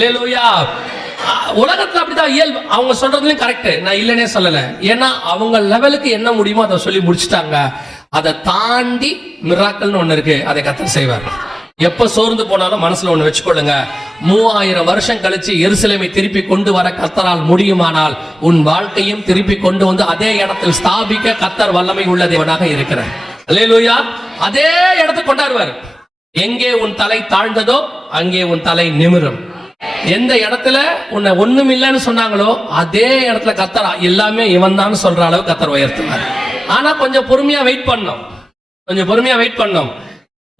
அல்லேலூயா. உலகத்துல அப்படிதான் இயல்பு. அவங்க சொல்றதுலயும் கரெக்ட், நான் இல்லைன்னே சொல்லல. ஏன்னா அவங்க லெவலுக்கு என்ன முடியுமோ அதை சொல்லி முடிச்சுட்டாங்க. அதை தாண்டி மிராக்கல்னு ஒண்ணு இருக்கு, அதை கர்த்தர் செய்வார். எப்ப சோர்ந்து போனாலும் மனசுல ஒண்ணு வச்சுக்கொள்ளுங்க, 3000 வருஷம் கழிச்சு எருசலேமை திருப்பி கொண்டு வர கர்த்தரால் முடியுமானால் உன் வாழ்க்கையும் திருப்பி கொண்டு வந்து அதே இடத்தில் ஸ்தாபிக்க கர்த்தர் வல்லமை உள்ள தேவனாக இருக்கிறார். அல்லேலூயா. அதே இடத்துக்கு கொண்டாடுவார். எங்கே உன் தலை தாழ்ந்ததோ அங்கே உன் தலை நிமிரும். எந்த இடத்துல உன்னை ஒண்ணும் இல்லைன்னு சொன்னாங்களோ அதே இடத்துல கர்த்தர் எல்லாமே இவன் தான் சொல்ற அளவு கர்த்தர் உயர்த்துவார். ஆனா கொஞ்சம் பொறுமையா வெயிட் பண்ணோம், கொஞ்சம் பொறுமையா வெயிட் பண்ணோம்.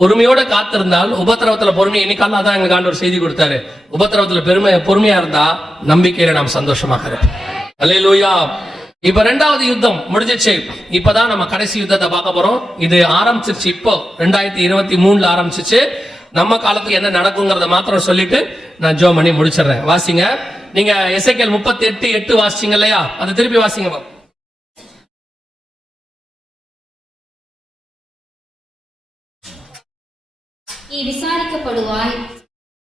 பொறுமையோட காத்திருந்தால் உபத்திரவத்துல பொறுமை. இன்னைக்கால அதான் எங்களுக்கு ஆண்டவர் செய்தி கொடுத்தாரு, உபத்திரவத்துல பொறுமையா இருந்தா நம்பிக்கையில நாம் சந்தோஷமாக இருப்போம். அல்லேலூயா. இப்ப 2வது யுத்தம் முடிஞ்சிச்சு. இப்பதான் நம்ம கடைசி யுத்தத்தை பார்க்க போறோம். இது ஆரம்பிச்சிருச்சு, இப்போ 2023 ஆரம்பிச்சிச்சு. நம்ம காலத்துக்கு என்ன நடக்குங்கிறத மாத்திரம் சொல்லிட்டு நான் ஜெபம் பண்ணி முடிச்சிடுறேன். வாசிங்க, நீங்க எசேக்கியேல் 38:8 வாசிச்சீங்க இல்லையா, அதை திருப்பி வாசிங்க. நீ விசாரிக்கப்படுவாய்,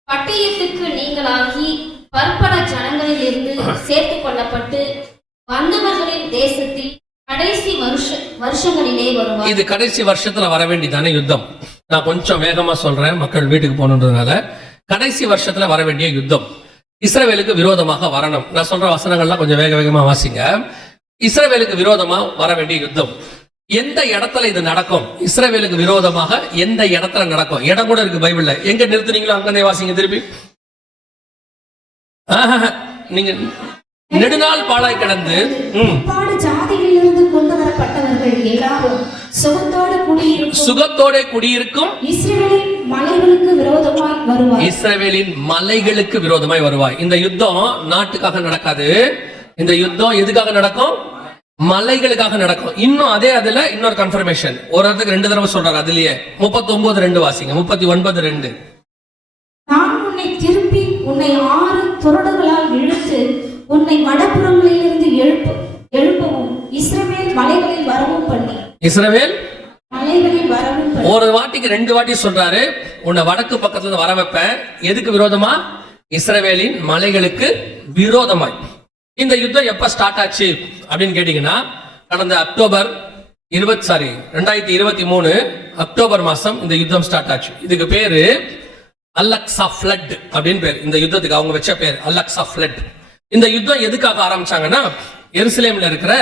பட்டயத்துக்கு நீங்களாகி பற்பல ஜனங்களிலிருந்து சேர்த்துக் கொள்ளப்பட்டு வந்தவர்களின் தேசத்தில் கடைசி வருஷங்களிலே வருவாய். இது கடைசி வருஷத்துல வர வேண்டியதான யுத்தம். நான் கொஞ்சம் வேகமா சொல்றேன், மக்கள் வீட்டுக்கு போகணுன்றதுனால. கடைசி வருஷத்துல வர வேண்டிய யுத்தம் இஸ்ரவேலுக்கு விரோதமாக வரணும். நான் சொல்ற வசனங்கள்லாம் கொஞ்சம் வேகமா வாசிங்க. இஸ்ரவேலுக்கு விரோதமா வர வேண்டிய யுத்தம் எந்த இடத்துல இது நடக்கும்? இஸ்ரவேலுக்கு விரோதமாக எந்த இடத்துல நடக்கும்? இடம் கூட இருக்கு பைபிள்ல. எங்க நிறுத்துனீங்களோ அங்கே வாசிங்க திருப்பி. நீங்க நெடுநாள் பாழாய் கிடந்து ஜாதிகளிலிருந்து கொண்டு வரப்பட்டவர்கள் எல்லாரும் சுகத்தோட குடியிருக்கும் இஸ்ரவேலின் மலைகளுக்கு விரோதமாய் வருவாய். இஸ்ரவேலின் மலைகளுக்கு விரோதமாய் வருவாய். இந்த யுத்தம் நாட்டுக்காக நடக்காது. இந்த யுத்தம் எதுக்காக நடக்கும்? மலைகளுக்காக நடக்கும். இன்னும் அதுல இன்னொரு கன்ஃபர்மேஷன், ஒரு இடத்துக்கு 2 தடவை சொல்றாரு. அதுலயே 39:2 வாசிங்க. 39:2. நான் உன்னை திருப்பி உன்னை 6 துறடுகளால் இழுத்து உன்னை வடபுறங்களிலிருந்து எழுப்பவும் இஸ்ரவேல் மலைகளில் வரவும் பண்ணி. இஸ்ரவேல் மலைகளில் வரவும் பண்ணி. ஒரு வாட்டிக்கு 2 வாட்டி சொல்றாரு, உன்னை வடக்கு பக்கத்துல வர வைப்பேன். எதுக்கு விரோதமா? இஸ்ரவேலின் மலைகளுக்கு விரோதமாய். இந்த யுத்தம் எப்ப ஸ்டார்ட் ஆச்சு அப்படின்னு கேட்டீங்கன்னா, கடந்த 2023 அக்டோபர் மாசம் இந்த யுத்தம் ஸ்டார்ட் ஆச்சு. இதுக்கு பேரு அலெக்சா ஃப்ளட் அப்படின்னு பேர். இந்த யுத்தத்துக்கு அவங்க வச்ச பேர் அலெக்சா ஃப்ளட். இந்த யுத்தம் எதுக்காக ஆரம்பிச்சாங்கன்னா, எருசலேம்ல இருக்கிற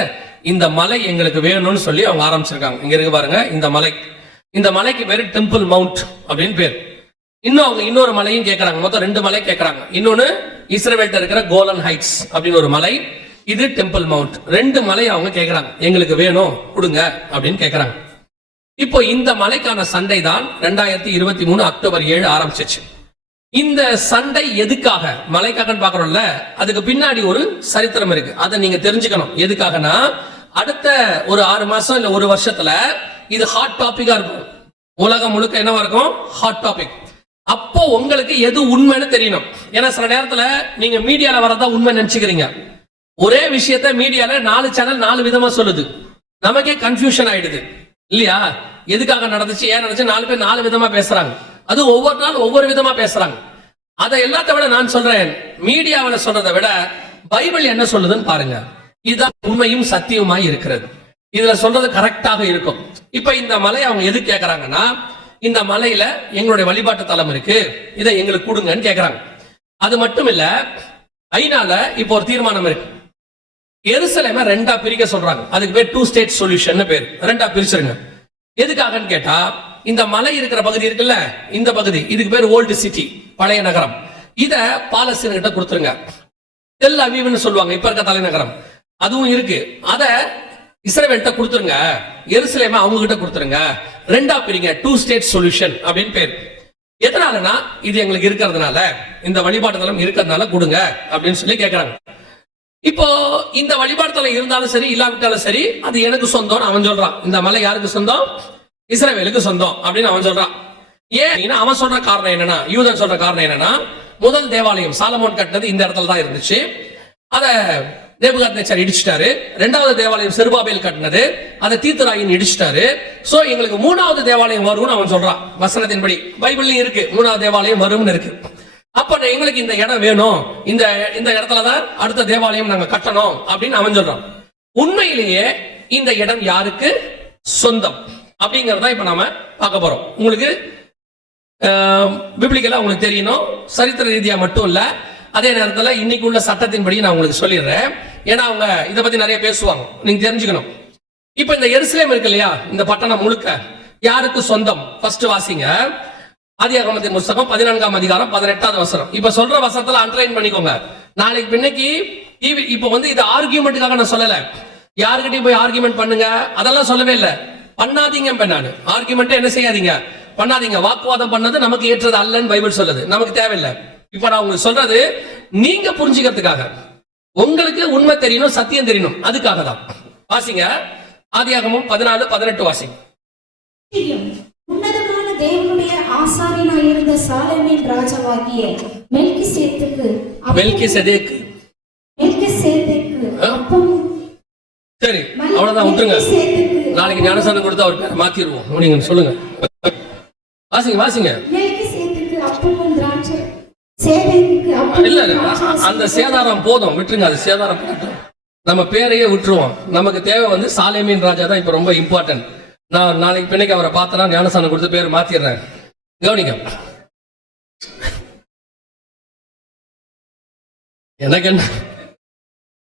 இந்த மலை எங்களுக்கு வேணும்னு சொல்லி அவங்க ஆரம்பிச்சிருக்காங்க. இங்க இருக்கு பாருங்க இந்த மலை. இந்த மலைக்கு பேரு டெம்பிள் மவுண்ட் அப்படின்னு பேர். இன்னும் அவங்க இன்னொரு மலையும் கேட்கறாங்க. மொத்தம் 2 மலை கேட்கறாங்க. இன்னொன்னு இஸ்ரவேல்ட்ட இருக்கிற கோலன் ஹைட்ஸ் அப்படின்னு ஒரு மலை, இது டெம்பிள் மவுண்ட். 2 மலை அவங்க கேட்கறாங்க, எங்களுக்கு வேணும் கொடுங்க அப்படின்னு கேட்கறாங்க. இப்போ இந்த மலைக்கான சண்டை தான் 2023 அக்டோபர் 7 ஆரம்பிச்சிச்சு. இந்த சண்டை எதுக்காக? மலைக்காக பாக்குறோம்ல, அதுக்கு பின்னாடி ஒரு சரித்திரம் இருக்கு. அதை நீங்க தெரிஞ்சுக்கணும். எதுக்காகனா, அடுத்த ஒரு 6 மாசம் இல்ல 1 வருஷத்துல இது ஹாட் டாபிக்கா இருக்கும். உலகம் முழுக்க என்னவா இருக்கும்? Hot topic. அப்போ உங்களுக்கு எது உண்மைன்னு தெரியணும். ஏன்னா சில நேரத்துல நீங்க மீடியால வரதா உண்மை நினைச்சுக்கிறீங்க. ஒரே விஷயத்த மீடியால 4 சேனல் 4 விதமா சொல்லுது. நமக்கே கன்ஃபியூஷன் ஆயிடுது இல்லையா? எதுக்காக நடந்துச்சு, ஏன் நடந்துச்சு, 4 பேர் 4 விதமா பேசுறாங்க. அது ஒவ்வொரு நாள் ஒவ்வொரு விதமா பேசுறாங்க. அதை எல்லாத்த விட நான் சொல்றேன், மீடியாவில் சொல்றதை விட பைபிள் என்ன சொல்லுதுன்னு பாருங்க. இதுதான் உண்மையும் சத்தியமாய் இருக்கிறது. இதுல சொல்றது கரெக்டாக இருக்கும். இப்ப இந்த மலை அவங்க எது கேட்கறாங்கன்னா, இந்த மலையில எங்களுடைய வழிபாட்டு தலம் இருக்கு, இதை எங்களுக்கு கொடுங்கன்னு கேட்கறாங்க. அது மட்டும் இல்ல, ஐநால இப்போ ஒரு தீர்மானம் இருக்கு. எருசலேமை 2ஆ பிரிக்க சொல்றாங்க. அதுக்கு பேர் 2 ஸ்டேட் சொல்யூஷன் பேர். 2ஆ பிரிச்சிருங்க. எதுக்காகன்னு கேட்டா, இந்த மலை இருக்கிற பகுதி இருக்குல்ல, இந்த பகுதி, இதுக்கு பேர் ஓல்டு சிட்டி, பழைய நகரம். இத பாலஸ்தீன கிட்ட கொடுத்துருங்க. தெல் அவீவ்னு சொல்லுவாங்க, இப்ப இருக்க தலைநகரம், அதுவும் இருக்கு. அத இஸ்ரவேல்ட்ட கொடுத்துருங்க. எருசலேமை அவங்க கிட்ட கொடுத்துருங்க. 2ஆ பிரிங்க. 2 ஸ்டேட் சொல்யூஷன் அப்படின்னு பேர். எதனாலனா, இது எங்களுக்கு இருக்கிறதுனால, இந்த வழிபாட்டு தலம் இருக்கிறதுனால கொடுங்க அப்படின்னு சொல்லி கேட்கறாங்க. இப்போ இந்த வழிபாட்டு தலம் இருந்தாலும் சரி இல்லாவிட்டாலும் சரி, அது எனக்கு சொந்தம் அவன் சொல்றான். இந்த மலை யாருக்கு சொந்தம்? இஸ்ரவேலுக்கு சொந்தம் அப்படின்னு அவன் சொல்றான். ஏன் அவன் சொல்ற காரணம் என்னன்னா, யூதன் சொல்ற காரணம் என்னன்னா, முதல் தேவாலயம் சாலமோன் கட்டினது இந்த இடத்துல தான் இருந்துச்சு. அத நேபுகாத்நேச்சர் இடிச்சிட்டாரு. 2வது தேவாலயம் செருபாபேல் கட்டினது, அதை தீத்துராயின் இடிச்சிட்டாரு. சோ எங்களுக்கு 3வது தேவாலயம் வரும்னு அவன் சொல்றான். வசனத்தின்படி பைபிள்லயும் இருக்கு, 3வது தேவாலயம் வரும்னு இருக்கு. அப்ப எங்களுக்கு இந்த இடம் வேணும், இந்த இந்த இடத்துலதான் அடுத்த தேவாலயம் நாங்க கட்டணும் அப்படின்னு அவன் சொல்றான். உண்மையிலேயே இந்த இடம் யாருக்கு சொந்தம் அப்படிங்கறத இப்ப நாம பார்க்க போறோம். உங்களுக்கு பிப்ளிக்கலா உங்களுக்கு தெரியணும், சரித்திர ரீதியா மட்டும் இல்ல, அதே நேரத்தில் இன்னைக்கு உள்ள சட்டத்தின்படி நான் உங்களுக்கு சொல்லிடுறேன். ஏன்னா அவங்க இதை பத்தி நிறைய பேசுவாங்க, நீங்க தெரிஞ்சுக்கணும். இப்ப இந்த எருசலேம் இருக்கு இல்லையா, இந்த பட்டணம் முழுக்க யாருக்கு சொந்தம்? ஃபர்ஸ்ட் வாசிங்க ஆதியாகமத்தின் புத்தகம் 14ஆம் அதிகாரம் 18வது வசனம். இப்ப சொல்ற வசனத்துல அண்டர்லைன் பண்ணிக்கோங்க. நாளைக்கு பின்னைக்கு இப்ப வந்து இது ஆர்கியூமெண்ட்டுக்காக நான் சொல்லல, யாருக்கிட்டையும் போய் ஆர்கியூமெண்ட் பண்ணுங்க அதெல்லாம் சொல்லவே இல்லை, பண்ணாதீங்க. நான் ஆர்கியூமெண்ட் என்ன செய்யாதீங்க, பண்ணாதீங்க. வாக்குவாதம் பண்ணது நமக்கு ஏற்றது அல்லன்னு பைபிள் சொல்லுது, நமக்கு தேவையில்லை. இப்ப நான் உங்களுக்கு சொல்றது நீங்க புரிஞ்சுக்கிறதுக்காக, உங்களுக்கு உண்மை தெரியணும், சத்தியம் தெரியணும், அதுக்காக தான். வாசிங்க ஆதியாகமம் 14:18 வாசிங்க. உன்னதமான தேவனுடைய ஆசாரியனாய் இருந்த சாலேமின் ராஜாவாகிய மெல்கிசேதேக்கு சரி, அவ்வளவுதான், விட்டுருங்க. நாளைக்கு ஞானஸ்நானம் கொடுத்து அவர் பேரை மாத்திடுவோம். நீங்க சொல்லுங்க, வாசிங்க வாசிங்க. இல்ல அந்த சேதாரம் போதும், விட்டுருங்க, அது சேதாரம் போதும், நம்ம பேரையே விட்டுருவோம். நமக்கு தேவை வந்து சாலேமின் ராஜா தான் இப்ப ரொம்ப இம்பார்ட்டன்ட். நான் நாளைக்கு பின்னைக்கு அவரை பார்த்தனா ஞானஸ்நானம் கொடுத்து பேர் மாத்திடுறேன். கவனிங்க,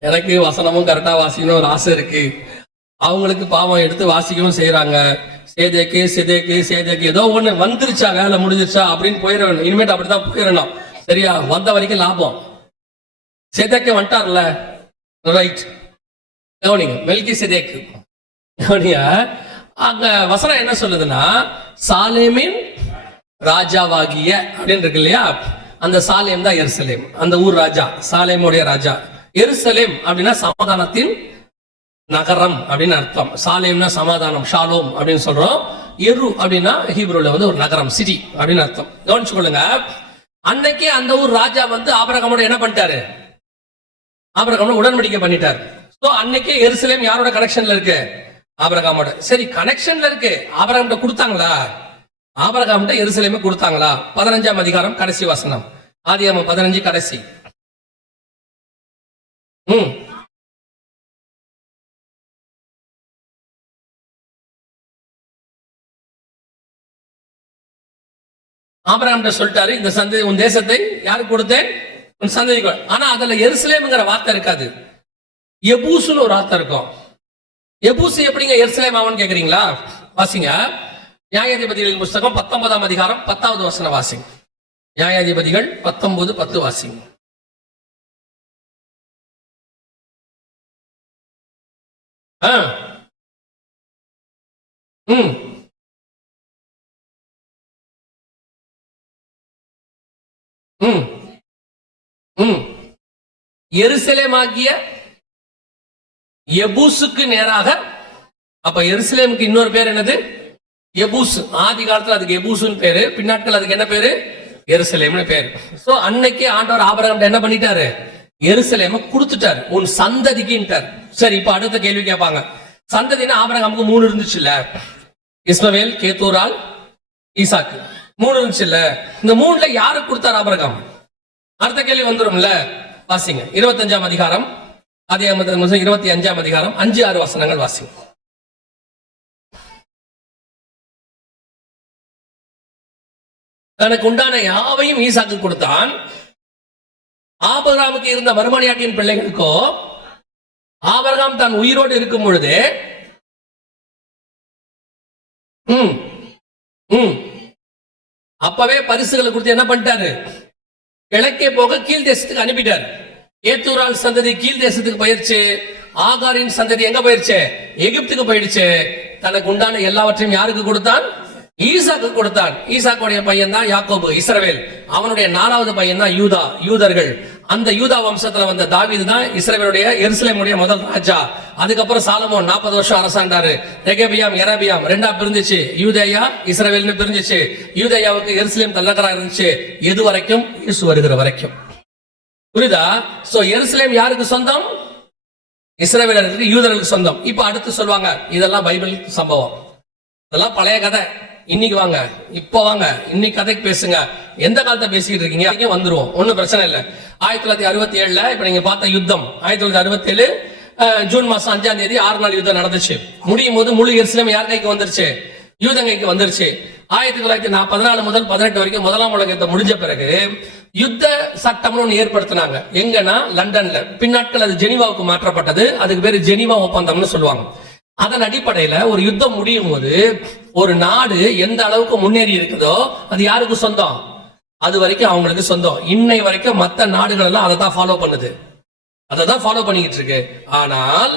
எனக்கு வசனமும் கரெக்டா வாசிக்கணும் ஒரு ஆசை இருக்கு. அவங்களுக்கு பாவம் எடுத்து வாசிக்கவும் செய்யறாங்க. சேதேக்கு ஏதோ ஒண்ணு வந்துருச்சா, வேலை முடிஞ்சிருச்சா அப்படின்னு போயிடணும். இனிமேட்டு அப்படித்தான் போயிடணும். சரியா, வந்த வரைக்கும் லாபம். சேதேக்கு வந்துட்டார்ல, ரைட். கவனிங்க, மெல்கிசேதேக்கு கவனிங்க. அங்க வசனம் என்ன சொல்லுதுன்னா, சாலேமின் ராஜாவாகிய அப்படின்னு இருக்கு இல்லையா, அந்த சாலேம் தான் எருசலேம், அந்த ஊர் ராஜா, சாலேமுடைய ராஜா. எருசலேம் அப்படின்னா சமாதானத்தின் நகரம் அப்படின்னு அர்த்தம். சாலேம்னா சமாதானம், ஷாலோம் அப்படின்னு சொல்றோம். எரு அப்படின்னா ஹீப்ரூல வந்து ஒரு நகரம், சிட்டி அப்படின்னு அர்த்தம். கவனிச்சு கொள்ளுங்க, அன்னைக்கே அந்த ஊர் ராஜா வந்து ஆபிரகாமோட என்ன பண்ணிட்டாரு, ஆபிரகாமோட உடன்படிக்கை பண்ணிட்டாரு. சோ அன்னைக்கே எருசலேம் யாரோட கனெக்ஷன்ல இருக்கு, ஆபிரகாமோட. சரி, கனெக்ஷன்ல இருக்கு, ஆபிரகாம்கிட்ட கொடுத்தாங்களா, ஆபிரகாம்கிட்ட எருசலேமே கொடுத்தாங்களா? 15ஆம் அதிகாரம் கடைசி வசனம், ஆதியாகமம் 15 கடைசி. ஆபிரகாம் சொல்லிட்டாரு, இந்த சந்ததி உன் தேசத்தை யாருக்கு கொடுத்தேன், உன் சந்ததி. ஆனா அதுல எருசலேம்ங்கிற வார்த்தை இருக்காது, எபூசுன்னு ஒரு வார்த்தை இருக்கும். எபூசு எப்படிங்க எருசலேம் ஆவன்னு கேக்குறீங்களா? வாசிங்க நியாயாதிபதிகளின் புத்தகம் 19ஆம் அதிகாரம் 10வது வசனம் வாசிங்க. நியாயாதிபதிகள் 19:10 வாசிங்க. எருசலேமாகிய எபூசுக்கு நேராக. அப்ப எருசலேமுக்கு இன்னொரு பேர் என்னது, எபூஸ். ஆதி காலத்துல அதுக்கு எபூசுன்னு பேரு, பின்னாட்கள் அதுக்கு என்ன பேரு, எருசலேம்னு பேரு. சோ அன்னைக்கு ஆண்டவர் ஆபிரகாம் என்ன பண்ணிட்டாரு, எருசலேமை கொடுத்துட்டாரு, உன் சந்ததிக்குன்ட்டார். சரி, இப்ப அடுத்த கேள்வி கேட்பாங்க, சந்ததினா ஆபிரகாமுக்கு 3 இருந்துச்சுல்ல, இஸ்மவேல், கேத்தூரால், ஈசாக்கு 3 இருந்துச்சுல்ல. இந்த 3ல யாருக்கு கொடுத்தார் ஆபிரகாம்? அடுத்த கேள்வி வந்துரும்ல. வாசிங்க 25ஆம் அதிகாரம், அதே 25ஆம் அதிகாரம் 5-6 வசனங்கள் வாசிங்க. தனக்கு உண்டான யாவையும் ஈசாக்கு கொடுத்தான். ஆபிரகாமுக்கு இருந்த மறுமனையாட்டியின் பிள்ளைகளுக்கோ ஆபிரகாம் தான் உயிரோடு இருக்கும் பொழுது அப்பவே பரிசுகளை கொடுத்து என்ன பண்ணிட்டாரு, கிழக்கே போக கீழ் தேசத்துக்கு அனுப்பிட்டார். ஏத்தூரால் சந்ததி கீழ் தேசத்துக்கு போயிருச்சு, ஆகாரின் சந்ததி எங்க போயிருச்சு, எகிப்துக்கு போயிடுச்சு. தனக்கு உண்டான எல்லாவற்றையும் யாருக்கு கொடுத்தான், ஈசாக்கு கொடுத்தான். ஈசாக்குடைய பையன் தான் யாக்கோபு, இஸ்ரவேல். அவனுடைய 4வது பையன் தான் யூதா, யூதர்கள். அந்த யூதா வம்சத்துல வந்த தாவீது தான் இஸ்ரவேலுடைய எருசலேமுடைய முதல் ராஜா. அதுக்கப்புறம் சாலமோன் 40 வருஷம் அரசாண்டாரு. ரெகபியாம், எரபியாம் 2ஆ பிரிஞ்சிச்சு, யூதேயா இஸ்ரவேல்னு பிரிஞ்சிச்சு. யூதேயாவுக்கு எருசலேம் தலைநகரா இருந்துச்சு, எது வரைக்கும், இயேசு வருகிற வரைக்கும். புரியுதா? சோ எருசலேம் யாருக்கு சொந்தம், இஸ்ரவேலருக்கு, யூதர்களுக்கு சொந்தம். இப்ப அடுத்து சொல்லுவாங்க, இதெல்லாம் பைபிள் சம்பவம், இதெல்லாம் பழைய கதை, இன்னைக்கு வாங்க, இப்போ வாங்க, இன்னைக்கு கதைக்கு பேசுங்க, எந்த காலத்தை பேசிக்கிட்டு இருக்கீங்க, இங்கே வந்துருவோம், ஒன்றும் பிரச்சனை இல்லை. 1967 இப்ப நீங்க பார்த்த யுத்தம் 1967 ஜூன் மாசம் 5ஆம் தேதி 6 நாள் யுத்தம் நடந்துச்சு. முடியும் போது முழு எருசலேம் யார் கைக்கு வந்துருச்சு? யூதன் கைக்கு வந்துருச்சு. 1914 முதல் 18 வரைக்கும் முதலாம் உலக யுத்தம் முடிஞ்ச பிறகு யுத்த சட்டம்னு ஒன்று ஏற்படுத்தினாங்க. எங்கன்னா லண்டன்ல. பின்னாட்கள் அது ஜெனீவாவுக்கு மாற்றப்பட்டது. அதுக்கு பேரு ஜெனீவா ஒப்பந்தம்னு சொல்லுவாங்க. அதன் அடிப்படையில ஒரு யுத்தம் முடியும் போது ஒரு நாடு எந்த அளவுக்கு முன்னேறி இருக்குதோ அது யாருக்கு சொந்தம்? அது வரைக்கும் அவங்களுக்கு சொந்தம். இன்னை வரைக்கும் மற்ற நாடுகள் எல்லாம் அதை தான் ஃபாலோ பண்ணுது, அதை தான் ஃபாலோ பண்ணிக்கிட்டு இருக்கு. ஆனால்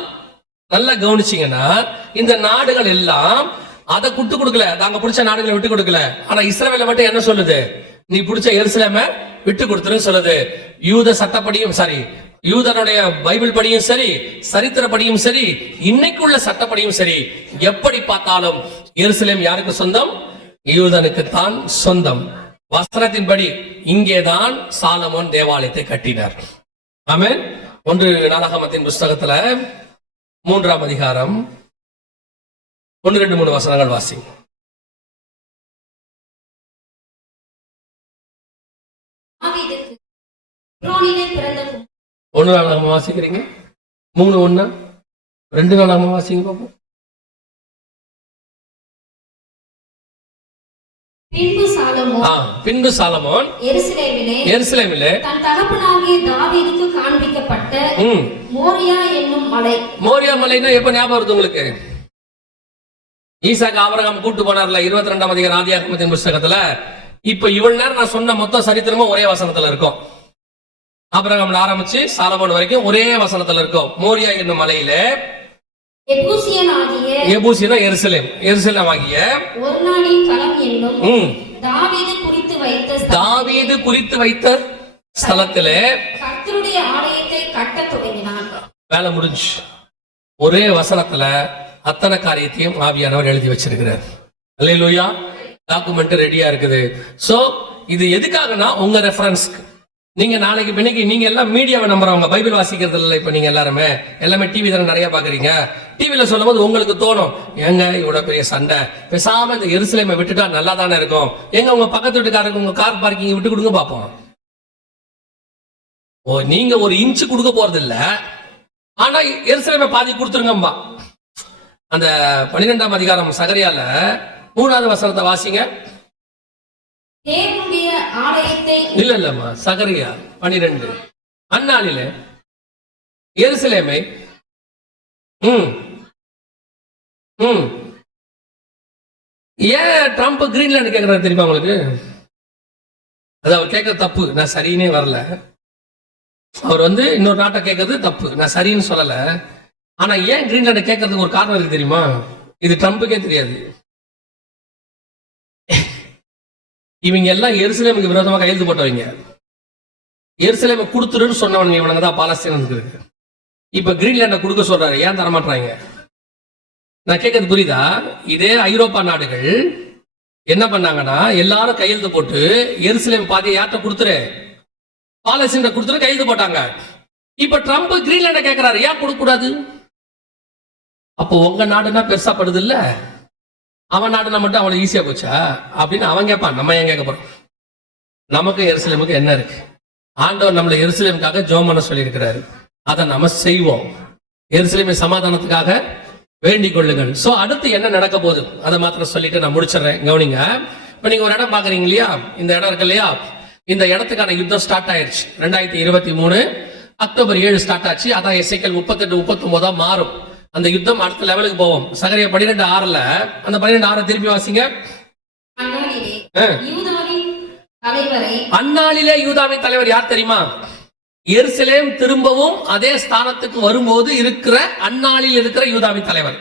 நல்லா கவனிச்சீங்கன்னா இந்த நாடுகள் எல்லாம் அதை விட்டு கொடுக்கல, தாங்க பிடிச்ச நாடுகளை விட்டு கொடுக்கல. ஆனா இஸ்ரவேல மட்டும் என்ன சொல்லுது? நீ பிடிச்ச எருசலேமை விட்டு கொடுத்துருன்னு சொல்லுது. யூத சட்டப்படியும் சரி, யூதனுடைய பைபிள் படியும் சரி, சரித்திரப்படியும் சரி, இன்னைக்குள்ள சட்டப்படியும் சரி, எப்படி பார்த்தாலும் எருசலேம் யாருக்கு சொந்தம்? யூதனுக்கு தான் சொந்தம். வசனத்தின்படி இங்கேதான் சாலமோன் தேவாலயத்தை கட்டினார். ஆமென். 1 நாளாகமத்தின் புஸ்தகத்துல 3ஆம் அதிகாரம் 1, 2, 3 வசனங்கள் வாசி. தாவீதுக்கு எப்ரோனிலே பிறந்த 1 நாளாகமம் வாசிக்கிறீங்க? 3:1 2 நாளாகமம் வாசிங்க பாப்போம். பின்பு சாலமோன் எருசலேமிலே தன் தகப்பனாகிய தாவீதுக்கு காண்பிக்கப்பட்ட மோரியா என்னும் மலை. மோரியா மலைன்னா எப்ப ஞாபகம் வருது உங்களுக்கு? ஈசாக்கு ஆபிரகாம் கூட்டு போனார்ல 22ஆம் அதிகாரம் ஆதியாகமத்தின் புஸ்தகத்துல. இப்ப இவ்வளவு நேரம் நான் சொன்ன மொத்த சரித்திரமும் ஒரே வசனத்துல இருக்கும். ஆபிரகாம்ல ஆரம்பிச்சு சாலமோன் வரைக்கும் ஒரே வசனத்துல இருக்கும். மோரியா என்னும் மலையில எபூசியனா எருசலேம் ஆகிய ஒர்னானின் களம் என்னும் தாவீது குறித்து வைத்த ஸ்தலத்திலே கர்த்தருடைய ஆலயத்தை கட்டத் தொடங்கினான். வேலை முடிஞ்சு. ஒரே வசனத்துல அத்தனை காரியத்தையும் ஆவியானவர் எழுதி வச்சிருக்கிறார். அல்லேலூயா. டாக்குமெண்ட் ரெடியா இருக்குது. சோ இது எதுக்காகனா உங்க ரெஃபரன்ஸ்க்கு. நீங்க நாளைக்கு இன்னைக்கு நீங்க எல்லாம் மீடியாவை நம்புறவங்க, பைபிள் வாசிக்கிறது இல்லை. இப்ப நீங்க எல்லாமே டிவி தானே நிறைய பாக்குறீங்க. டிவில சொல்லும் போது உங்களுக்கு தோணும், ஏங்க இவ்வளவு பெரிய சண்டை, பேசாம இந்த எருசலேமை விட்டுட்டா நல்லா தானே இருக்கும். எங்க உங்க பக்கத்து வீட்டுக்காரருக்கு உங்க கார் பார்க்கிங் விட்டு கொடுங்க பாப்போம். நீங்க ஒரு இன்ச்சு கொடுக்க போறது இல்ல, ஆனா எருசலேமை பாதி கொடுத்துருங்கம்பா. அந்த 12ஆம் அதிகாரம் சகரியால 3வது வசனத்தை வாசிங்க. தேவனுடைய ஆலயத்தை இல்லம்மா, சகரியா 12. அந்நாளிலே எருசலேமை ஏன் ட்ரம்ப் கிரீன்லாந்து கேட்கறாரு தெரியுமா உங்களுக்கு? அது அவர் கேட்கற தப்பு, நான் சரின்னே வரல. அவர் இன்னொரு நாட்டை கேட்கறது தப்பு, நான் சரின்னு சொல்லல. ஆனா ஏன் கிரீன்லாந்து கேட்கறதுக்கு ஒரு காரணம் இருக்கு தெரியுமா? இது ட்ரம்புக்கே தெரியாது. இவங்க எல்லாம் எருசலேமுக்கு விரோதமாக கையெழுத்து போட்டவங்க. எருசலேமை கொடுத்துருன்னு சொன்னவங்க இவனுங்க தான் பாலஸ்தீனத்துக்கு இருக்கு. இப்ப கிரீன்லாண்டை கொடுக்க சொல்றாரு, ஏன் தரமாட்டாங்க? நான் கேட்கறது புரியுதா? இதே ஐரோப்பா நாடுகள் என்ன பண்ணாங்கன்னா எல்லாரும் கையெழுத்து போட்டு எருசலேம் பாதியை யார்கிட்ட கொடுத்துரு, பாலஸ்தீன கொடுத்துரு கையெழுத்து போட்டாங்க. இப்ப ட்ரம்ப் கிரீன்லாண்டை கேட்கிறாரு, ஏன் கொடுக்க கூடாது? அப்போ உங்க நாடுனா பெருசா படுது இல்ல, அவன் நாடுனா மட்டும் அவ்வளவு ஈஸியா போச்சா அப்படின்னு அவன் கேட்பான். நம்ம ஏன் கேட்க போறோம்? நமக்கு எருசலேமுக்கு என்ன இருக்கு? ஆண்டவர் நம்மளை எருசலேமுக்காக ஜெபம் பண்ண சொல்லி இருக்கிறாரு. அதை நம்ம செய்வோம். எருசலேமை சமாதானத்துக்காக வேண்டிக் கொள்ளுங்கள். சோ அடுத்து என்ன நடக்க போகுது அதை மாத்திரம் சொல்லிட்டு நான் முடிச்சிடறேன். கவனிங்க. இப்ப நீங்க ஒரு இடம் பாக்குறீங்க இல்லையா? இந்த இடம் இருக்கு இல்லையா? இந்த இடத்துக்கான யுத்தம் ஸ்டார்ட் ஆயிடுச்சு. 2023 அக்டோபர் 7 ஸ்டார்ட் ஆச்சு. அதான் எசேக்கியேல் 38, 39 மாறும். அந்த யுத்தம் அடுத்த லெவலுக்கு போவோம். சகரியா 12:6 அந்த 12:6 திருப்பி வாசிங்க. அந்நாளிலே யூதாவின் தலைவர் யார் தெரியுமா? எருசலேம் திரும்பவும் அதே ஸ்தானத்துக்கு வரும்போது இருக்கிற அந்நாளில் இருக்கிற யூதாவின் தலைவர்.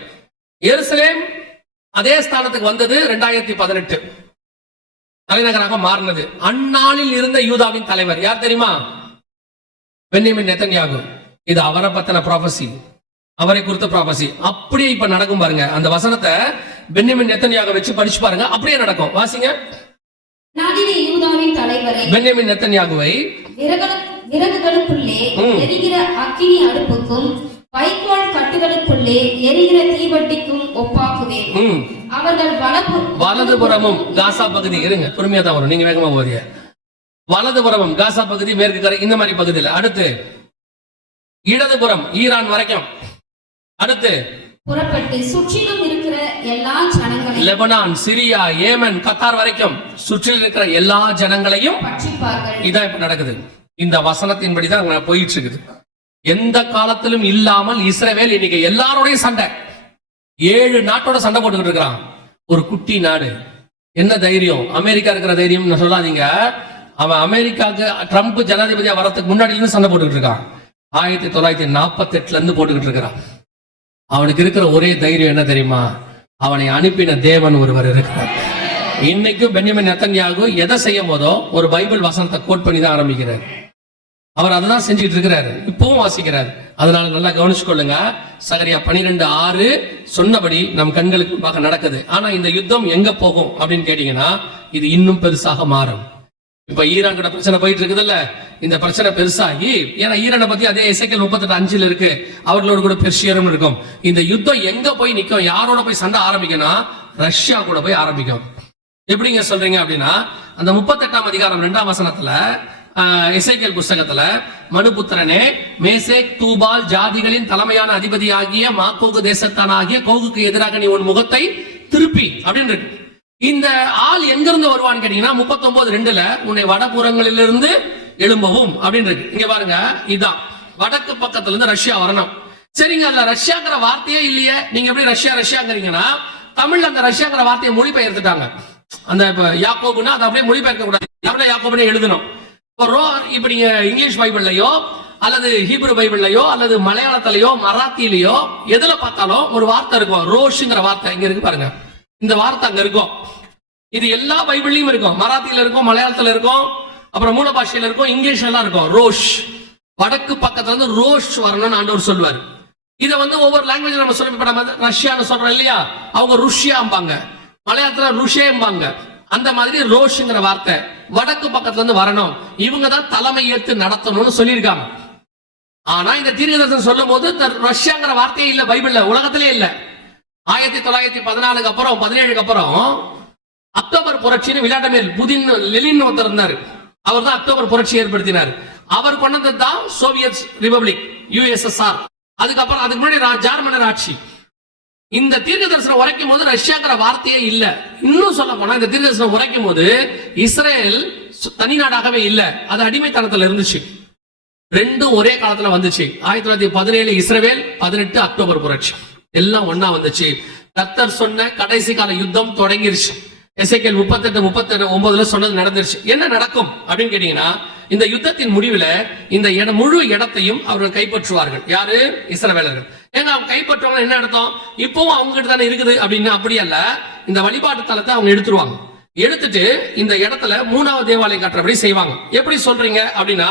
எருசலேம் அதே ஸ்தானத்துக்கு வந்தது 2018 தலைநகராக மாறினது. அந்நாளில் இருந்த யூதாவின் தலைவர் யார் தெரியுமா? பென்யமின் நெதன்யாகு. இது அவரை பத்தின ப்ராபசி, அவரை குறித்த ப்ராபசி. அப்படியே இப்ப நடக்கும் பாருங்க. அந்த வசனத்தை பென்யமின் நெதன்யாகு வச்சு படிச்சு பாருங்க, அப்படியே நடக்கும். வாசிங்க. பென்யமின் நெதன்யாகுவை விறகுகளுக்குள்ளே எரிகிற அக்கினி அடுப்புக்கும் வைக்கோல் கட்டுகளுக்குள்ளே எரிகிற தீவட்டிக்கும் ஒப்பாக்குவேன். அவர்கள் வலதுபுறமும் காசா பகுதி, இருங்க பொறுமையா தான் வரும், நீங்க வேகமா போறீங்க. வலதுபுறமும் காசா பகுதி, மேற்கு கரை, இந்த மாதிரி பகுதியில். அடுத்து இடதுபுறம் ஈரான் வரைக்கும். அடுத்து புறப்பட்டு சுற்றிலும் இருக்கிற எல்லா ஜனங்களையும், லெபனான், சிரியா, ஏமன், கத்தார் வரைக்கும் சுற்றில் இருக்கிற எல்லா ஜனங்களையும் பட்சிப்பார்கள். இதான் இப்ப நடக்குது. இந்த வசனத்தின்படி தான் போயிட்டு இருக்குது. எந்த காலத்திலும் இல்லாமல் இஸ்ரவேல் இன்னைக்கு எல்லாரோடையும் சண்டை, 7 நாட்டோட சண்டை போட்டுக்கிட்டு இருக்கிறான். ஒரு குட்டி நாடு. என்ன தைரியம்? அமெரிக்கா இருக்கிற தைரியம் சொல்லாதீங்க. அவன் அமெரிக்காவுக்கு ட்ரம்ப் ஜனாதிபதியா வரதுக்கு முன்னாடி இருந்து சண்டை போட்டுக்கிட்டு இருக்கான். 1948 இருந்து போட்டுக்கிட்டு இருக்கிறான். அவனுக்கு இருக்கிற ஒரே தைரியம் என்ன தெரியுமா? அவனை அனுப்பின தேவன் ஒருவர் இருக்கிறார். இன்னைக்கும் பென்யமின் நெத்தன்யாகு எதை செய்யும் போதோ ஒரு பைபிள் வசனத்தை கோட் பண்ணி தான் ஆரம்பிக்கிறார். அவர் அதான் செஞ்சுட்டு இருக்கிறாரு, இப்பவும் வாசிக்கிறார். அதனால நல்லா கவனிச்சு கொள்ளுங்க. சகரியா 12:6 சொன்னபடி நம் கண்களுக்கு முன்பாக நடக்குது. ஆனா இந்த யுத்தம் எங்க போகும் அப்படின்னு கேட்டீங்கன்னா, இது இன்னும் பெருசாக மாறும். இப்ப ஈரான் கூட பிரச்சனை போயிட்டு இருக்குதுல்ல, இந்த பிரச்சனை பெருசாகி, ஏன்னா ஈரானை பத்தி அதே எசேக்கியேல் 38:5 இருக்கு, அவர்களோட கூட பெர்ஷியரும் இருக்கும். இந்த யுத்தம் எங்க போய் நிக்கும், யாரோட போய் சண்டை ஆரம்பிக்கணும்? ரஷ்யா கூட போய் ஆரம்பிக்கும். எப்படிங்க சொல்றீங்க அப்படின்னா, அந்த 38ஆம் அதிகாரம் 2ஆம் வசனத்துல எசேக்கியேல் புஸ்தகத்துல, மனுபுத்திரனே, மேசேக் தூபால் ஜாதிகளின் தலைமையான அதிபதி ஆகிய மாகோகு தேசத்தானாகிய கோகுக்கு எதிராக நீ உன் முகத்தை திருப்பி அப்படின்னு இருக்கு. இந்த ஆள் எங்க இருந்து வருவான்னு கேட்டீங்கன்னா 39:2 உன்னை வடபுறங்களிலிருந்து எழும்பவும் அப்படின்னு இருக்கு. இங்க பாருங்க, இதான் வடக்கு பக்கத்துல இருந்து ரஷ்யா வரணும். சரிங்க, அதுல ரஷ்யாங்கிற வார்த்தையே இல்லையே, நீங்க எப்படி ரஷ்யாங்கிறீங்கன்னா, தமிழ்ல அந்த ரஷ்யாங்கிற வார்த்தையை மொழிபெயர்த்துட்டாங்க. அந்த யாக்கோபுனா அதை அப்படியே மொழிபெயர்க்க கூடாது, யாக்கோபுனே எழுதணும். இப்ப நீங்க இங்கிலீஷ் பைபிள்லயோ அல்லது ஹீப்ரு பைபிள்லயோ அல்லது மலையாளத்திலயோ மராத்தியிலயோ எதுல பார்த்தாலும் ஒரு வார்த்தை இருக்கும், ரோஷ்ங்கிற வார்த்தை இங்க இருக்கு பாருங்க. இந்த வார்த்தை அங்க இருக்கும். இது எல்லா பைபிள்லயும் இருக்கும், மராத்தியில இருக்கும், மலையாளத்துல இருக்கும், அப்புறம் மூல பாஷையில இருக்கும், இங்கிலீஷ்ல எல்லாம் இருக்கும். ரோஷ், வடக்கு பக்கத்துல இருந்து ரோஷ் வரணும்னு ஆண்டவர் சொல்வார். இதை ஒவ்வொரு லாங்குவேஜ் நம்ம சொல்ல, இப்ப நம்ம ரஷ்யான்னு சொல்றோம் இல்லையா, அவங்க ருஷ்யாம்பாங்க, மலையாளத்துல ருஷேம்பாங்க. அந்த மாதிரி ரோஷ்ங்கிற வார்த்தை வடக்கு பக்கத்துல இருந்து வரணும், இவங்க தான் தலைமை ஏற்று நடத்தணும்னு சொல்லியிருக்காங்க. ஆனா இந்த தீர்க்கதரிசனம் சொல்லும் போது ரஷ்யாங்கிற வார்த்தையே இல்ல பைபிள்ல, உலகத்திலே இல்ல. 1914 அப்புறம் 17 அப்புறம் அக்டோபர் புரட்சின்னு விளாடிமிர் புதின் லெனின் ஒருத்தர் இருந்தாரு, அவர் தான் அக்டோபர் புரட்சி ஏற்படுத்தினார். அவர் கொண்டது தான் சோவியத் ரிபப்ளிக், USSR. அதுக்கு முன்னாடி ஜெர்மன் ஆட்சி. இந்த தீர்க்க தரிசனம் உரைக்கும் போது ரஷ்யாங்கிற வார்த்தையே இல்ல. இன்னும் சொல்ல போனா இந்த தீர்க்க தரிசனம் உரைக்கும் போது இஸ்ரேல் தனி நாடாகவே இல்ல, அது அடிமைத்தனத்துல இருந்துச்சு. ரெண்டும் ஒரே காலத்துல வந்துச்சு. 1917 இஸ்ரேல், 18 அக்டோபர் புரட்சி, எல்லாம் ஒன்னா வந்துச்சு. கர்த்தர் சொன்ன கடைசி கால யுத்தம் தொடங்கிருச்சு. எசேக்கியேல் 38:39 சொன்னது நடந்துருச்சு. என்ன நடக்கும் அப்படின்னு கேட்டீங்கன்னா, இந்த யுத்தத்தின் முடிவுல இந்த முழு இடத்தையும் அவர்கள் கைப்பற்றுவார்கள். யாரு? இஸ்ரவேலர்கள். ஏங்க அவங்க கைப்பற்றுவாங்க என்ன அர்த்தம்? இப்பவும் அவங்க கிட்ட தானே இருக்குது அப்படின்னு. அப்படி அல்ல, இந்த வழிபாட்டு தலத்தை அவங்க எடுத்துருவாங்க. எடுத்துட்டு இந்த இடத்துல 3வது தேவாலயம் கட்டுறபடி செய்வாங்க. எப்படி சொல்றீங்க அப்படின்னா,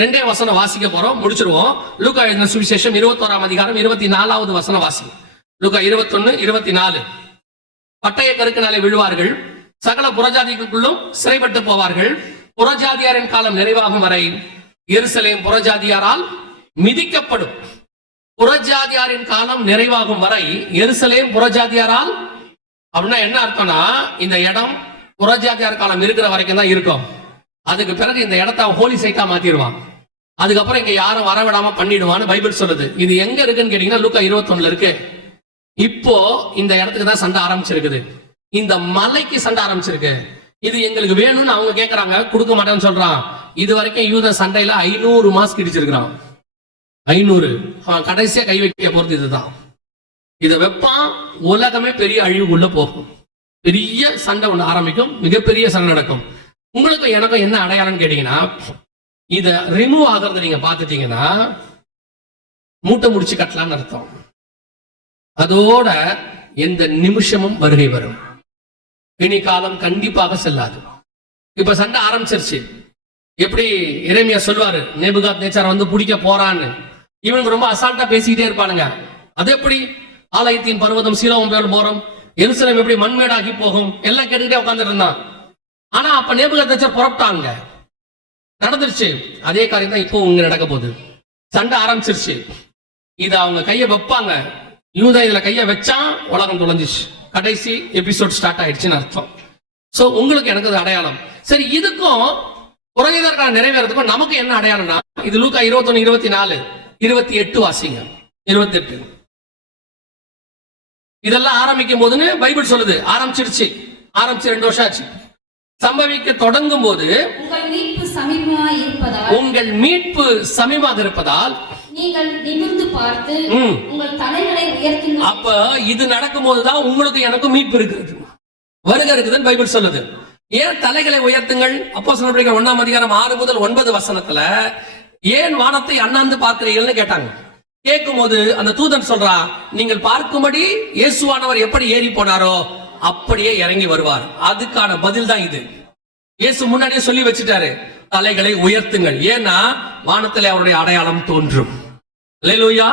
2 வசனம் வாசிக்க போறோம், முடிச்சிருவோம். லூக்கா எழுதின சுவிசேஷம் 21ஆம் அதிகாரம் 24வது வசனம் வாசிங்க. லூக்கா 21:24. பட்டய கருக்கினாலே விழுவார்கள், சகல புறஜாதிகளுக்குள்ளும் சிறைப்பட்டு போவார்கள். புறஜாதியாரின் காலம் நிறைவாகும் வரை எருசலேம் புறஜாதியாரால் மிதிக்கப்படும். புறஜாதியாரின் காலம் நிறைவாகும் வரை எருசலேம் புறஜாதியாரால் அப்படின்னா என்ன அர்த்தம்னா, இந்த இடம் புறஜாதியார் காலம் இருக்கிற வரைக்கும் தான் இருக்கும். அதுக்கு பிறகு இந்த இடத்த ஹோலி சைட்டா மாத்திடுவான். அதுக்கப்புறம் இங்க யாரும் வரவிடாம பண்ணிடுவான்னு பைபிள் சொல்லுது. இது எங்க இருக்குன்னு கேட்டீங்கன்னா லூக்கா 21 இருக்கு. இப்போ இந்த இடத்துக்கு தான் சண்டை ஆரம்பிச்சிருக்குது, இந்த மலைக்கு சண்டை ஆரம்பிச்சிருக்கு. இது எங்களுக்கு வேணும்னு அவங்க கேட்கறாங்க, கொடுக்க மாட்டேன்னு சொல்றான். இது வரைக்கும் யூத சண்டையில 500 மாஸ்க் இடிச்சிருக்கிறான். 500 கடைசியா கை வைக்க போறது இதுதான். இதை வெப்பான், உலகமே பெரிய அழிவுக்குள்ள போகும். பெரிய சண்டை ஒண்ணு ஆரம்பிக்கும், மிகப்பெரிய சண்டை நடக்கும். உங்களுக்கும் எனக்கும் என்ன அடையாளம் கேட்டீங்கன்னா, இத ரிமூவ் ஆகிறத நீங்க பாத்துட்டீங்கன்னா மூட்டை முடிச்சு கட்டலாம்னு அர்த்தம். அதோட எந்த நிமிஷமும் வருகை வரும், இனி காலம் கண்டிப்பாக செல்லாது. இப்ப சண்டை ஆரம்பிச்சிருச்சு. எப்படி எரேமியா சொல்வாரு, நேபுகாத் நேச்சார் பிடிக்க போறான்னு. இவனுக்கு ரொம்ப அசால்ட்டா பேசிக்கிட்டே இருப்பானுங்க. அது எப்படி ஆலயத்தின் பர்வதம் சீலோவும் போறோம், எருசலேம் எப்படி மண்மேடாகி போகும், எல்லாம் கேட்டுக்கிட்டே உட்கார்ந்துட்டு இருந்தான். ஆனா அப்ப நேபுகாத் நேச்சார் புறப்பட்டாங்க, நடந்துருச்சு. அதே காரியம் தான் இப்போ இங்க நடக்க போகுது. சண்டை ஆரம்பிச்சிருச்சு. இத அவங்க கைய வைப்பாங்க, யூதா இதுல கைய வச்சா உலகம் தொலைஞ்சிச்சு, கடைசி எபிசோட் ஸ்டார்ட் ஆயிடுச்சுன்னு அர்த்தம். சோ உங்களுக்கு எனக்கு அது அடையாளம். சரி, இதுக்கும் புறஜாதியாருக்கான நிறைவேறதுக்கும் நமக்கு என்ன அடையாளம்னா, இது லூக்கா 21, 24, 28 வாசிங்க. 28 இதெல்லாம் ஆரம்பிக்கும் போதுன்னு பைபிள் சொல்லுது. ஆரம்பிச்சு 2 வருஷம் ஆச்சு. சம்பவிக்க தொடங்கும் போது உங்கள் மீட்பு சமீபமாக இருப்பதால் நீங்கள் நிமிர்ந்து பார்த்து உங்கள் தலைகளை உயர்த்துங்கள். அப்ப இது நடக்கும் போதுதான் உங்களுக்கு எனக்கும் மீட்பு இருக்குது, வருகை இருக்குதுன்னு பைபிள் சொல்லுது. ஏன் தலைகளை உயர்த்துங்கள்? அப்போஸ்தலர் நடவடிக்கைகள் 1ஆம் அதிகாரம் 6 முதல் 9 வசனத்துல ஏன் வானத்தை அண்ணாந்து பார்க்கிறீர்கள்னு கேட்டாங்க. கேட்கும் போது அந்த தூதன் சொல்றா, நீங்கள் பார்க்கும்படி இயேசுவானவர் எப்படி ஏறி போனாரோ அப்படியே இறங்கி வருவார். அதுக்கான பதில் தான் இது. இயேசு முன்னாடியே சொல்லி வச்சுட்டாரு, தலைகளை உயர்த்துங்கள், ஏன்னா வானத்திலே அவருடைய அடையாளம் தோன்றும். அல்லேலூயா.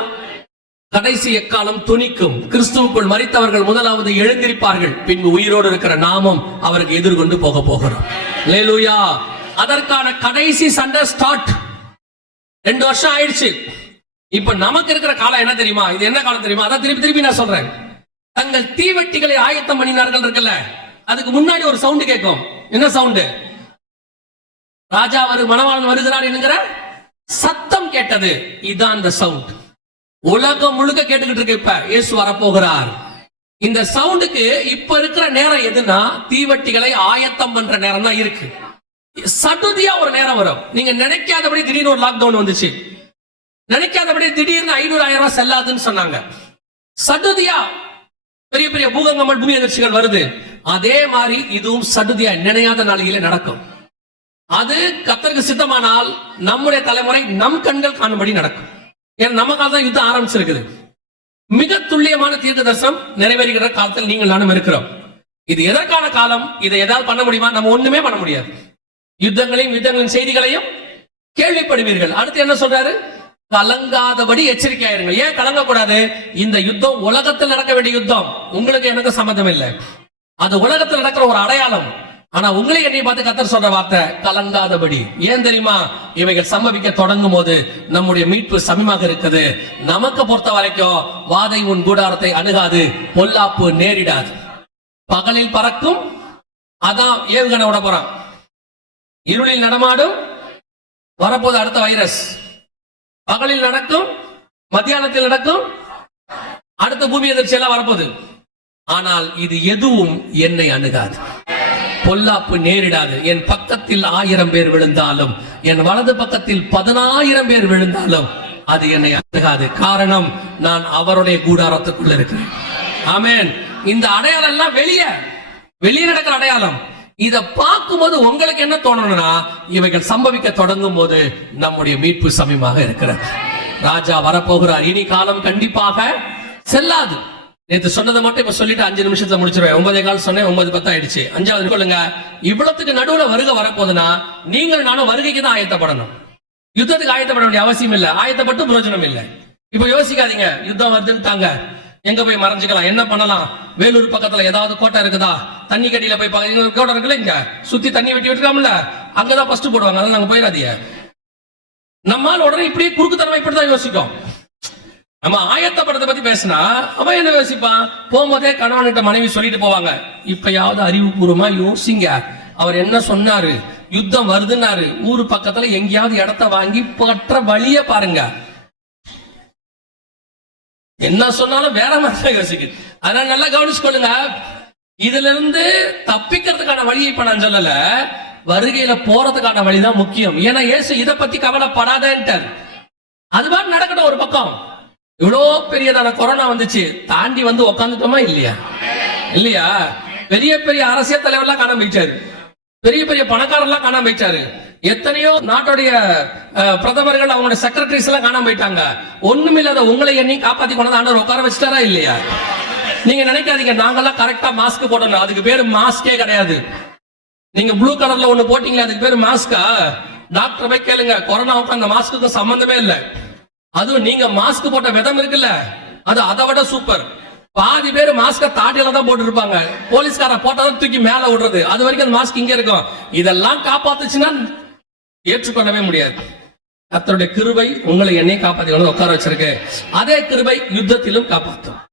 கடைசி எக்காலம் துணிக்கும். கிறிஸ்துவுக்குள் மரித்தவர்கள் முதலாவது எழுந்திருப்பார்கள், பின்பு உயிரோடு இருக்கிற நாமும் அவருக்கு எதிர்கொண்டு போக போகிறோம். அல்லேலூயா. அதற்கான கடைசி சண்டை ஸ்டார்ட். 2 வருஷம் ஆயிடுச்சு. இப்ப நமக்கு இருக்கிற காலம் என்ன தெரியுமா? இது என்ன காலம் தெரியுமா? அதான் திருப்பி நான் சொல்றேன். தங்கள் தீவெட்டிகளை ஆயத்தம் பண்ணினார்கள் இருக்குல்ல, அதுக்கு முன்னாடி ஒரு சவுண்ட் கேட்கும். என்ன சவுண்ட்? ராஜா மணவாளன் வருகிறார் என்கிற சத்தம் கேட்டது. இதான் அந்த சவுண்ட். உலகம் முழுக்க கேட்டுக்கிட்டு இருக்கு. இப்ப இயேசு வரப்போகிறார். இந்த சவுண்டுக்கு இப்ப இருக்கிற நேரம் எதுனா, தீவெட்டிகளை ஆயத்தம் பண்ற நேரம் தான் இருக்கு. சடுதியா ஒரு நேரம் வரும். நீங்க நினைக்காதபடி திடீர்னு ஒரு லாக்டவுன் வந்துச்சு, நினைக்காதபடி திடீர்னு 500,000 ரூபாய் செல்லாதுன்னு சொன்னாங்க. சடுதியா பெரிய பெரிய பூகம்பங்கள், பூமி அதிர்ச்சிகள் வருது. அதே மாதிரி இதுவும் சடுதியா நினையாத நாளிலே நடக்கும். அது கர்த்தருக்கு சித்தமானால் நம்முடைய தலைமுறை நம் கண்கள் காணும்படி நடக்கும். ஏன்னா நம்ம காலம் தான் யுத்தம் ஆரம்பிச்சிருக்குது. மிக துல்லியமான தீர்க்க தரிசனம் நிறைவேறுகிற காலத்தில் நீங்கள் நானும் இருக்கிறோம். இது எதற்கான காலம்? இதை ஏதாவது பண்ண முடியுமா? நம்ம ஒண்ணுமே பண்ண முடியாது. யுத்தங்களின் செய்திகளையும் கேள்விப்படுவீர்கள். அடுத்து என்ன சொல்றாரு? கலங்காதபடி எச்சரிக்கையாயிருங்கள். ஏன் கலங்கக்கூடாது? இந்த யுத்தம் உலகத்தில் நடக்க வேண்டிய யுத்தம். உங்களுக்கு எனக்கு சம்பந்தம் இல்லை. அது உலகத்தில் நடக்கிற ஒரு அடையாளம். ஆனா உங்களை என்னை பார்த்து கர்த்தர் சொல்ற வார்த்தை கலங்காதபடி. ஏன் தெரியுமா? இவைகள் சம்பவிக்க தொடங்கும் போது நம்முடைய மீட்பு சமீபமாக இருக்குது. நமக்கு பொறுத்த வரைக்கும் வாதை உன் கூடாரத்தை அணுகாது, பொல்லாப்பு நேரிடாது. பகலில் பறக்கும், அதான் ஏவுகணை விட போறான். இருளில் நடமாடும், வரப்போது அடுத்த வைரஸ். பகலில் நடக்கும், மத்தியானத்தில் நடக்கும், அடுத்த பூமி எதிர்ச்சி எல்லாம் வரப்போகுது. ஆனால் இது எதுவும் என்னை அணுகாது, பொல்லாப்பு நேரிடாது. என் பக்கத்தில் 1000 பேர் விழுந்தாலும், என் வலது பக்கத்தில் 10,000 பேர் விழுந்தாலும் அது என்னை அணுகாது. காரணம், நான் அவருடைய கூடாரத்துக்குள்ள இருக்கிறேன். ஆமென். இந்த அடையாளம் எல்லாம் வெளியே நடக்கிற அடையாளம். இத பார்க்கும்போது உங்களுக்கு என்ன தோணணும்னா, இவைகள் சம்பவிக்க தொடங்கும் போது நம்முடைய மீட்பு சமீபமாக இருக்கிறது. ராஜா வரப்போகிறார். இனி காலம் கண்டிப்பாக செல்லாது. நேற்று சொன்னதை மட்டும் இப்ப சொல்லிட்டு 5 நிமிஷத்துல முடிச்சிருவேன். 9:15 சொன்னேன், 9:10 ஆயிடுச்சு. 5வது சொல்லுங்க. இவ்வளவுக்கு நடுவுல வருகை வரப்போதுன்னா நீங்கள் நானும் வருகைக்கு தான் ஆயத்தப்படணும். யுத்தத்துக்கு ஆயத்தப்பட வேண்டிய அவசியம் இல்லை. ஆயத்தப்பட்டு பிரயோஜனம் இல்லை. இப்ப யோசிக்காதீங்க, யுத்தம் வருதுன்னு எங்க போய் மறைஞ்சுக்கலாம், என்ன பண்ணலாம், வேலூர் பக்கத்துல ஏதாவது கோட்டை இருக்குதா, தண்ணி கட்டியில போய் கோட்டை இருக்குல்ல, இங்க சுத்தி தண்ணி வெட்டி விட்டுருக்காமல, அங்கதான் ஃபர்ஸ்ட் போடுவாங்க. அதெல்லாம் நாங்க போயிடாதீங்க. நம்மால் உடனே இப்படியே குறுக்குத்தனமா இப்படிதான் யோசிக்கும். நம்ம ஆயத்தப்படத்தை பத்தி பேசினா அவன் என்ன யோசிப்பான்? போகும்போதே கணவன்கிட்ட மனைவி சொல்லிட்டு போவாங்க, இப்பயாவது அறிவுபூர்வமா யோசிங்க, அவர் என்ன சொன்னாரு, யுத்தம் வருதுன்னாரு, ஊரு பக்கத்துல எங்கேயாவது இடத்த வாங்கி பற்ற வழிய பாருங்க. என்ன சொன்னாலும் வேற மாதிரி யோசிக்கு. அதனால நல்லா கவனிச்சுக்கொள்ளுங்க. இதுல இருந்து தப்பிக்கிறதுக்கான வழியை இப்ப நான் சொல்லல, வருகையில போறதுக்கான வழிதான் முக்கியம். ஏன்னா இயேசு இதை பத்தி கவலைப்படாதேன்ட்டார். அதுவா நடக்கட்டும். ஒரு பக்கம் இவ்வளோ பெரியதான கொரோனா வந்துச்சு, தாண்டி வந்து உக்காந்துட்டோமா இல்லையா? பெரிய பெரிய அரசியல் தலைவர்லாம் காணாம போயிட்டாரு, பெரிய பெரிய பணக்காரர்லாம் காணாம போயிட்டாரு, எத்தனையோ நாட்டுடைய பிரதமர்கள் அவங்களுடைய செக்ரட்டரிஸ் எல்லாம் காணாம போயிட்டாங்க. ஒண்ணுமில்லாத உங்களை எண்ணி காப்பாத்தி கொண்டு ஆண்டவர் உட்கார வச்சுட்டாரா இல்லையா? நீங்க நினைக்காதீங்க நாங்கெல்லாம் கரெக்டா மாஸ்க் போடணும், அதுக்கு பேரு மாஸ்கே கிடையாது. நீங்க ப்ளூ கலர்ல ஒண்ணு போட்டீங்களா, அதுக்கு பேரு மாஸ்கா? டாக்டர் போய் கேளுங்க, கொரோனாவுக்கு அந்த மாஸ்க்கு சம்பந்தமே இல்லை. அதுவும் நீங்க மாஸ்க் போட்ட விதம் இருக்குல்ல, அது அதை விட சூப்பர். பாதி பேர் மாஸ்க தாடியில தான் போட்டு இருப்பாங்க, போலீஸ்கார போட்டதான் தூக்கி மேல விடுறது, அது வரைக்கும் அந்த மாஸ்க் இங்க இருக்கும். இதெல்லாம் காப்பாத்துச்சுன்னா ஏற்றுக்கொள்ளவே முடியாது. கர்த்தருடைய கிருபை உங்களை என்னையும் காப்பாத்தி உட்கார வச்சிருக்கு. அதே கிருபை யுத்தத்திலும் காப்பாற்றும்.